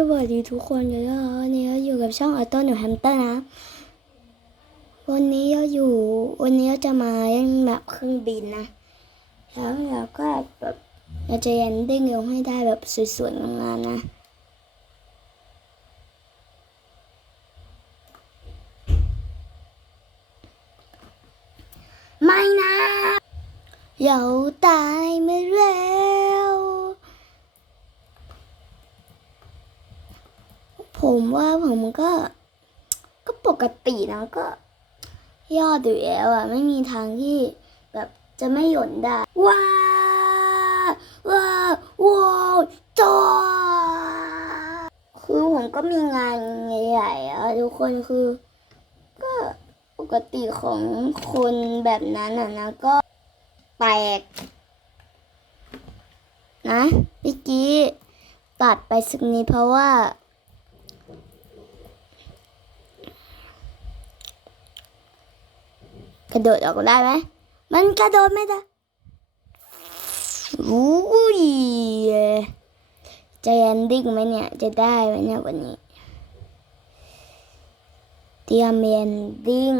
สวัสดีทุกคนเยอะๆวันนี้เราอยู่กับช่องออโต้หนูแฮมสเตอร์นะ วันนี้เราอยู่ วันนี้เราจะมาเล่นแบบเครื่องบินนะ แล้วเราก็แบบเราจะยันดิ้งลงให้ได้แบบสวยๆงามๆนะ ไม่นะเราตายเมื่อแล้ว ผมว่าผมก็ ก็ปกตินะก็ยอดอยู่แล้วอะไม่มีทางที่แบบจะไม่หย่นได้ว้าวว้าวว้าวจอคือผมก็มีงานใหญ่ๆอะทุกคนคือ ก็ปกติของคนแบบนั้นอะนะก็แปลกนะเมื่อกี้ตัดไปสักนิดเพราะว่า ระโดดออกได้ไหมมันกระโดดไม่ได้อุ้ยจะแอนดิ้งไหมเนี่ย จะได้ไหมเนี่ยวันนี้ เตรียมแอนดิ้ง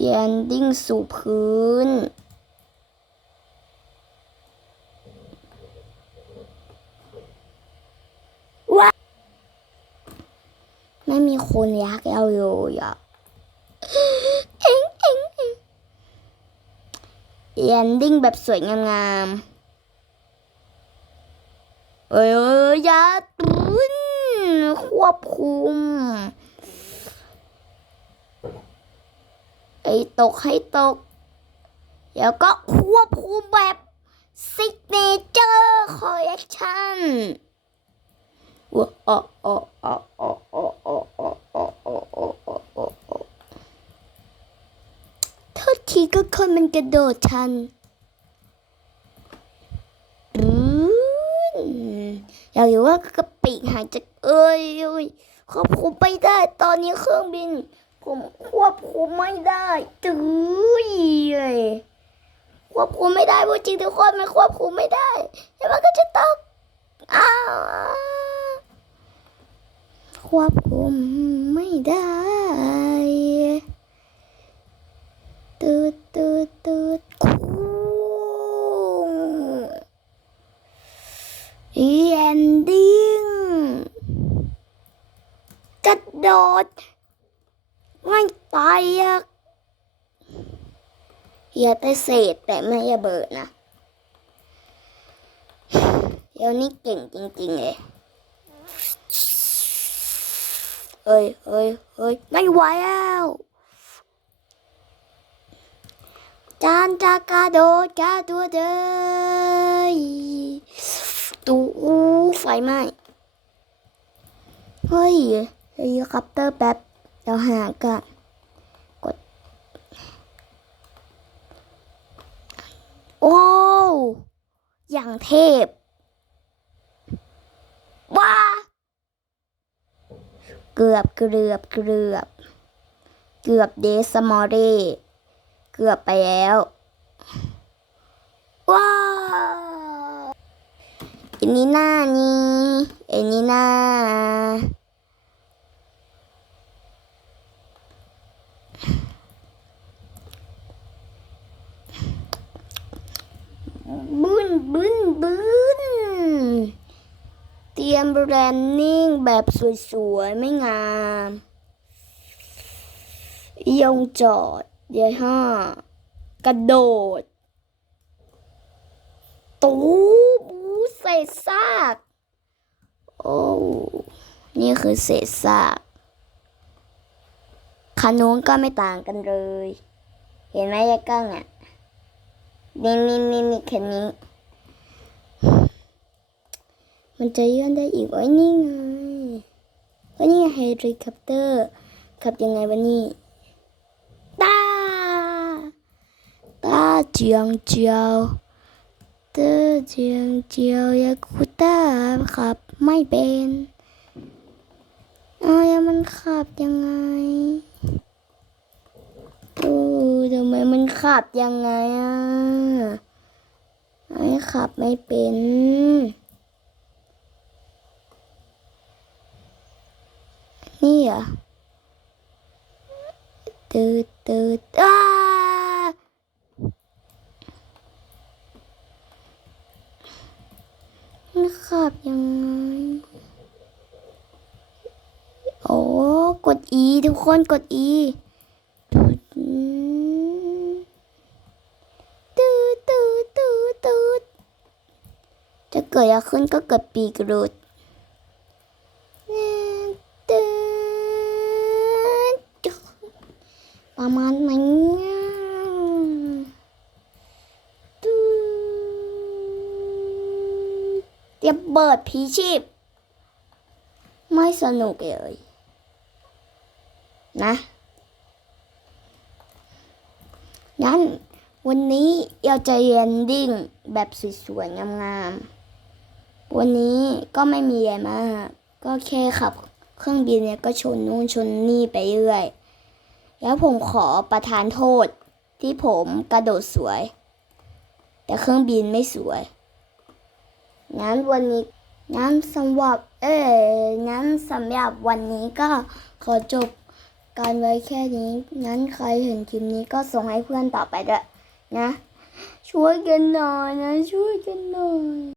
แอนดิ้งสู่พื้น ไม่มีคนรักเราเลยอะเอ็งเอ็งเอ็งแอนดิ้งแบบสวยงามๆเอ้ยยาตื่นควบคุม ไอ้ตกให้ตก แล้วก็ควบคุมแบบซิกเนเจอร์คอลเลคชั่นว้าอ๋ออ๋ออ๋อ ออ๋ออ๋ออ๋ออ๋ออ๋อโทษทีก็คนมันกระโดดชันอืมอยากรู้ว่ากระปิกหายจากเอ้ยเอ้ยควบคุมไม่ได้ ตอนนี้เครื่องบิน ผมควบคุมไม่ได้จื้อเลยควบคุมไม่ได้พูดจริงทุกคนมันควบคุมไม่ได้แล้วมันก็จะตกอ้าวควบคุมไได้ตืดตืดตืดคูเอ็นดิ้งกระโดดไม่ตายอะอย่าแต่เศษแต่ไม่ระเบิดนะเดี๋ยวนี้เก่งจริง ๆ เลย เฮ้ยเฮ้ยเฮ้ยไม่ไหวแล้วจานจากระโดดกระโดดเลยตูอู้ไฟไหม้เฮ้ยเฮลิคอปเตอร์แป๊บเดี๋ยวหากันกด โอ้วอย่างเทพ ว้า เกือบเกือบเกือบ เกือบเดสมอเรเกือบไปแล้ว ว้าวอันนี้หน้านี่อันนี้หน้าบึ้นบึ้นบึ้น รียมแบรนนิ่งแบบสวยๆ ไม่งามยงจอดเดี๋ยวห้ากระโดด ตูบูเศษซาก โอ้ นี่คือเศษซากคันนู้นก็ไม่ต่างกันเลย เห็นไหมยายกั้งอะ นี่นี่นี่นี่คันนี้ มันจะเลื่อนได้อีกโอ้ยนี่ไงโอ้นี่ไงเฮลิคอปเตอร์ขับยังไงวะนี่ตาตาเจียงเจียวตาเจียงเจียวยาคุต้าขับไม่เป็นเอาแล้วมันขับยังไงเออทำไมมันขับยังไงอะไม่ขับไม่เป็น นี่เหรอตืดตืดอ้ามันขับยังไง โอ้ กด E ทุกคนกด E ตืดตืดตืดตืดจะเกิดอะไรขึ้นก็เกิดปีกรุดตืดประ มาณนั้นตืดเตรียมเบิดผีชีพ ไม่สนุกเลยนะงั้นวันนี้เราจะเรียนดิ้งแบบสวยๆงามๆ วันนี้ก็ไม่มีอะไรมาก ก็แค่ขับเครื่องบินเนี่ยก็ชนนู่นชนนี่ไปเรื่อย แล้วผมขอประทานโทษที่ผมกระโดดสวย แต่เครื่องบินไม่สวย งั้นวันนี้งั้นสำหรับเอองั้นสำหรับวันนี้ก็ขอจบการไว้แค่นี้ งั้นใครเห็นคลิปนี้ก็ส่งให้เพื่อนต่อไปด้วยนะ ช่วยกันหน่อยนะ ช่วยกันหน่อย